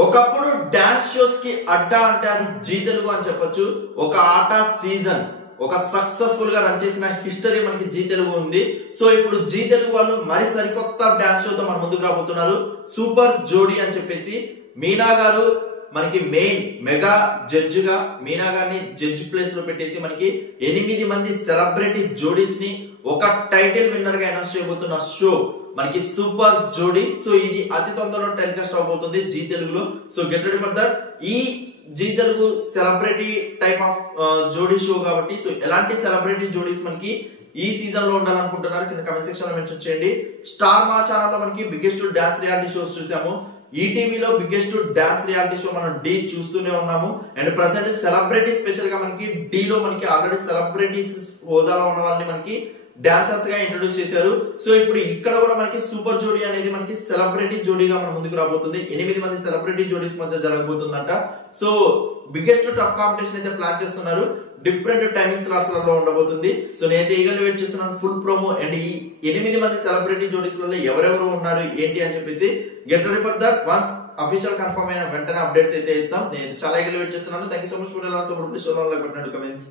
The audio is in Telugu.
ఒకప్పుడు డాన్స్ షోస్ కి అడ్డా అంటే అది జీ తెలుగు అని చెప్పొచ్చు. ఒక ఆట సీజన్ ఒక సక్సెస్ఫుల్ గా రన్ చేసిన హిస్టరీ మనకి జీ తెలుగు ఉంది. సో ఇప్పుడు జీ తెలుగు వాళ్ళు మరి సరికొత్త డాన్స్ షోతో మన ముందుకు రాబోతున్నారు. సూపర్ జోడీ అని చెప్పేసి మీనా గారు మనకి మెయిన్ మెగా జడ్జ్ గా మీనా గారిని జడ్జ్ ప్లేస్ లో పెట్టేసి మనకి 8 మంది సెలబ్రిటీ జోడీస్ ని ఒక టైటిల్ విన్నర్ గా అనౌన్స్ చేయబోతున్న షో మనకి సూపర్ జోడీ. సో ఇది అతి తొందరలో టెలికాస్ట్ అవబోతుంది జీ తెలుగులో. So get ready for that. ఈ Zee Telugu celebrity type of జోడీ షో కాబట్టి సో ఎలాంటి సెలబ్రిటీ జోడీస్ మనకి ఈ సీజన్ లో ఉండాలనుకుంటున్నారు కింద కమెంట్ సెక్షన్ లో మెన్షన్ చేయండి. స్టార్ మా ఛానల్ లో మనకి బిగ్గెస్ట్ డాన్స్ రియాలిటీ షోస్ చూసాము. ఈటీవీలో బిగ్గెస్ట్ డాన్స్ రియాలిటీ షో మనం డి చూస్తూనే ఉన్నాము. అండ్ ప్రెసెంట్ సెలబ్రిటీ స్పెషల్ గా మనకి డి లో మనకి ఆల్రెడీ సెలబ్రిటీస్ హోదాలో ఉన్న వాళ్ళని మనకి డాన్సర్స్ గా ఇంట్రొడ్యూస్ చేశారు. సో ఇప్పుడు ఇక్కడ కూడా మనకి సూపర్ జోడీ అనేది మనకి సెలబ్రిటీ జోడీగా మన ముందుకు రాబోతుంది. 8 మంది సెలబ్రిటీ జోడీస్ మధ్య జరగబోతుందంట. సో బిగ్గెస్ట్ టఫ్ కాంపిటీషన్ అయితే ప్లాన్ చేస్తున్నారు. డిఫరెంట్ టైమింగ్ స్లాట్స్ లో ఉండబోతుంది. సో నేనైతే ఈగల్ వెయిట్ చేస్తున్నాను ఫుల్ ప్రోమో. అండ్ ఈ 8 మంది సెలబ్రిటీ జోడీస్ లలో ఎవరెవరు ఉన్నారు ఏంటి అని చెప్పేసి get ready for that. Once official confirm అయిన వెంటనే అప్డేట్స్ అయితే ఇస్తాం. నేను చాలా ఈగల్ వెయిట్ చేస్తున్నాను. Thank you so much for support. Please show like button and comments.